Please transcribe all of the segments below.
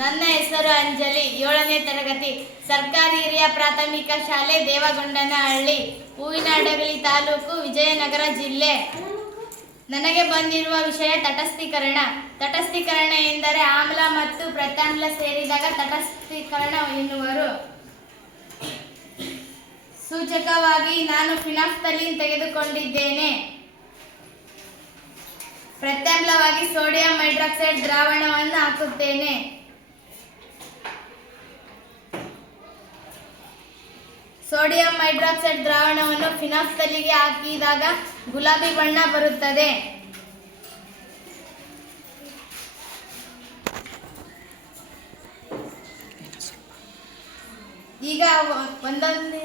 ನನ್ನ ಹೆಸರು ಅಂಜಲಿ, 7ನೇ ತರಗತಿ, ಸರ್ಕಾರಿ ಹಿರಿಯ ಪ್ರಾಥಮಿಕ ಶಾಲೆ ದೇವಗೊಂಡನಹಳ್ಳಿ, ಹೂವಿನಹಡಗಲಿ ತಾಲೂಕು, ವಿಜಯನಗರ ಜಿಲ್ಲೆ. ನನಗೆ ಬಂದಿರುವ ವಿಷಯ ತಟಸ್ಥೀಕರಣ. ತಟಸ್ಥೀಕರಣ ಎಂದರೆ ಆಮ್ಲ ಮತ್ತು ಪ್ರತ್ಯಾಮ್ಲ ಸೇರಿದಾಗ ತಟಸ್ಥೀಕರಣ ಎನ್ನುವರು. ಸೂಚಕವಾಗಿ ನಾನು ಫಿನಾಫ್ಥಲೀನ್ ತೆಗೆದುಕೊಂಡಿದ್ದೇನೆ. ಪ್ರತ್ಯಾಮ್ಲವಾಗಿ ಸೋಡಿಯಂ ಹೈಡ್ರಾಕ್ಸೈಡ್ ದ್ರಾವಣವನ್ನು ಹಾಕುತ್ತೇನೆ. ಸೋಡಿಯಂ ಹೈಡ್ರಾಕ್ಸೈಡ್ ದ್ರಾವಣವನ್ನು ಫಿನಾಫ್ಥಲಿಗೆ ಹಾಕಿದಾಗ ಗುಲಾಬಿ ಬಣ್ಣ ಬರುತ್ತದೆ. ಈಗ ಒಂದೊಂದೇ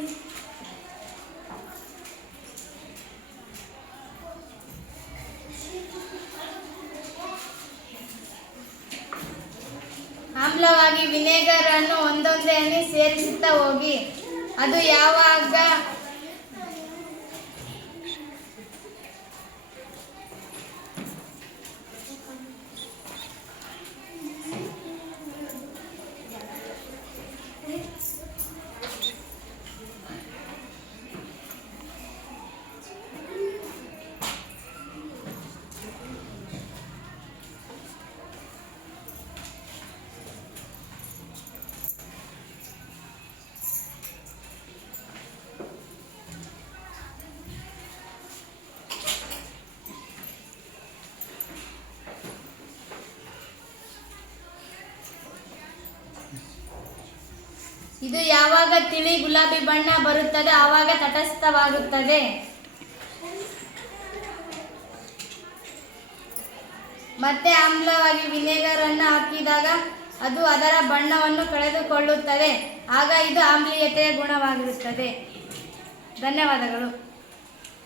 ಆಮ್ಲವಾಗಿ ವಿನೆಗರ್ ಅನ್ನು ಒಂದೊಂದೇ ಹನಿ ಸೇರಿಸುತ್ತಾ ಹೋಗಿ. ಅದು ಯಾವಾಗ ಇದು ಯಾವಾಗ ತಿಳಿ ಗುಲಾಬಿ ಬಣ್ಣ ಬರುತ್ತದೆ ಆವಾಗ ತಟಸ್ಥವಾಗುತ್ತದೆ. ಮತ್ತೆ ಆಮ್ಲವಾಗಿ ವಿನೆಗರ್ ಅನ್ನು ಹಾಕಿದಾಗ ಅದು ಅದರ ಬಣ್ಣವನ್ನು ಕಳೆದುಕೊಳ್ಳುತ್ತದೆ. ಆಗ ಇದು ಆಮ್ಲೀಯತೆಯ ಗುಣವಾಗಿರುತ್ತದೆ. ಧನ್ಯವಾದಗಳು.